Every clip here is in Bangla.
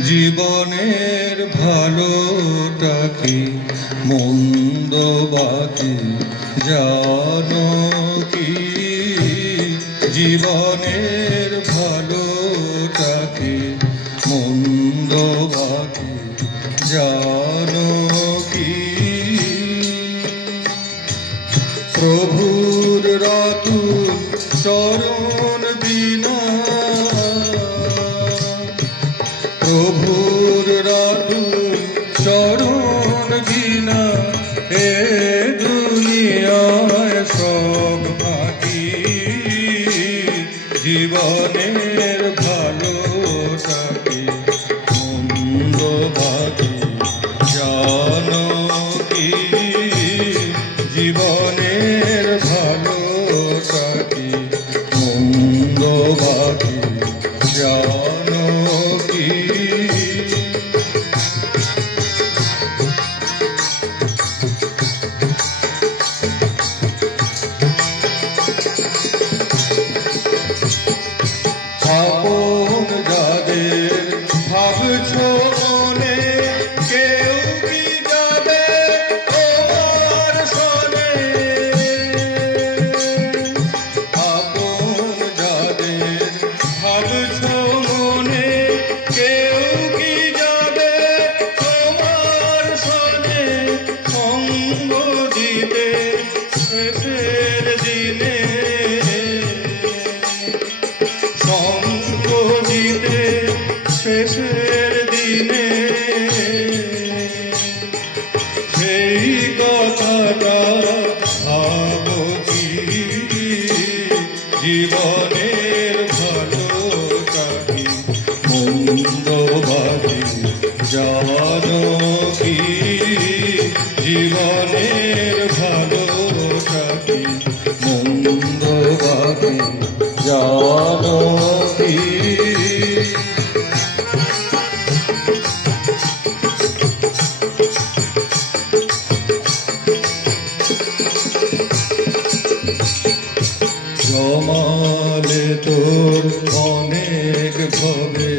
জীবনের ভালোটা কি মন্দ বাকি জানো কি? জীবনের ভালোটা কি মন্দ বাকি জানো কি? প্রভুর রাতুল চরণ বিনা, প্রভুর রাতুল চরণ বিনা এ দুনিয়ায় সব ফাঁকি। জীবনের ভালোটা কি মন্দ বাকি জানো কি? জীবনের ভালোটা কি মন্দ বাকি জানো কি? আপন যাদের ভাবছো মনে, কেউ কি যাবে তোমার সনে? আপন যাদের ভাবছো মনে, কেউ কি যাবে তোমার সনে? সঙ্গ দিতে শেষের দিনে, সঙ্গ দিতে শেষের দিনে, সেই কথাটা ভাবো কি? জীবনের ভালোটা কি মন্দ বাকি জানো কি? জীবনের ভালোটা কি মন্দ বাকি জানো কি? জমালে তোর অনেক ভবে,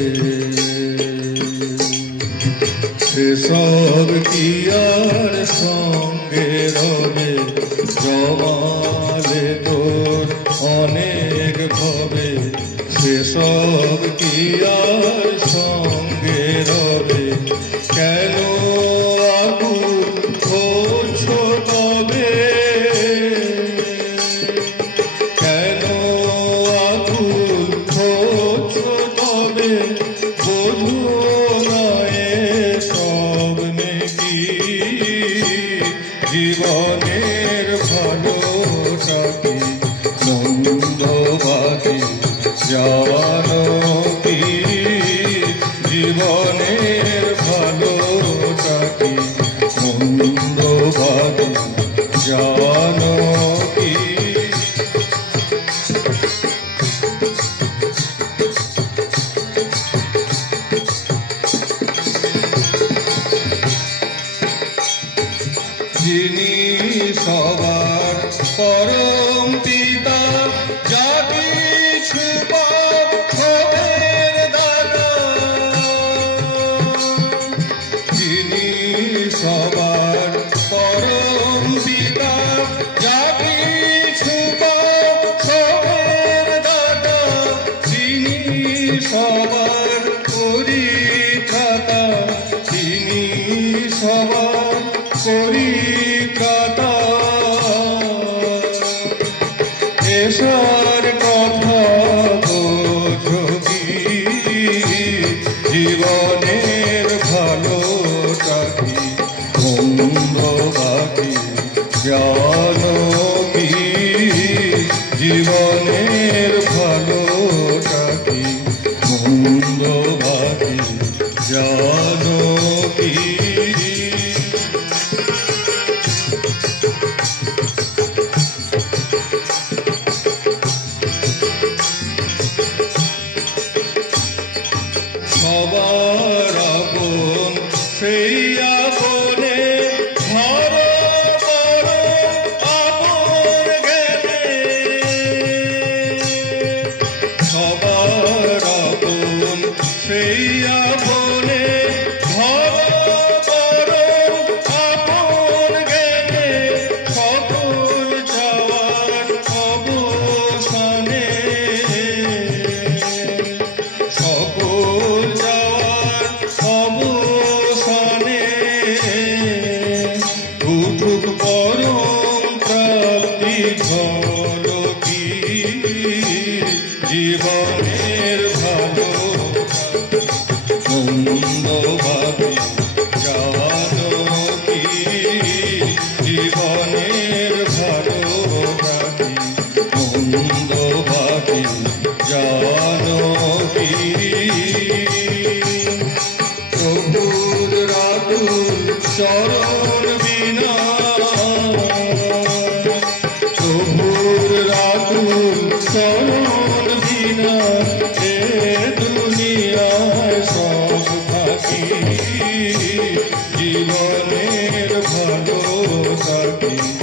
সেসব কি আর সঙ্গে রবে? জমালে তোর অনেক ভবে, সেসব কি আর সঙ্গে রবে? কেন আকুল হচ্ছো তবে? কেন আকুল হচ্ছো তবে? বোঝো না এসব নেকি? জীবনের ভালোটা কি মন্দ বাকি জানো কি? জীবনের ভালোটা কি মন্দ বাকি জানো কি? যিনি সবার পরম পিতা, যা কিছু পাপের দাতা, যিনি সবার পরম পিতা, যা কিছু পাপের দাতা, যিনি সবার পরিত্রাতা, তিনি সবার পরিত্রাতা। এসার কথা বোঝো কি? জীবনের ভালোটা কি মন্দ বাকি জানো কি? জীবনের ভালোটা কি মন্দ বাকি জানো কি? সবার আপন সেই আপনে ধরো বড় আপন গেলে, সবার আপন সেই আপনে জীবনের ভালো মন্দ ভাবি জানো কি জীবনের ভালো ভাবি মন্দ ভাবি জানো কি প্রভুর রাতুল শরণ বিনা প্রভুর রাতুল শরণ বিনা এ দুনিয়ায় সব থাকি জীবনের ভালো থাকি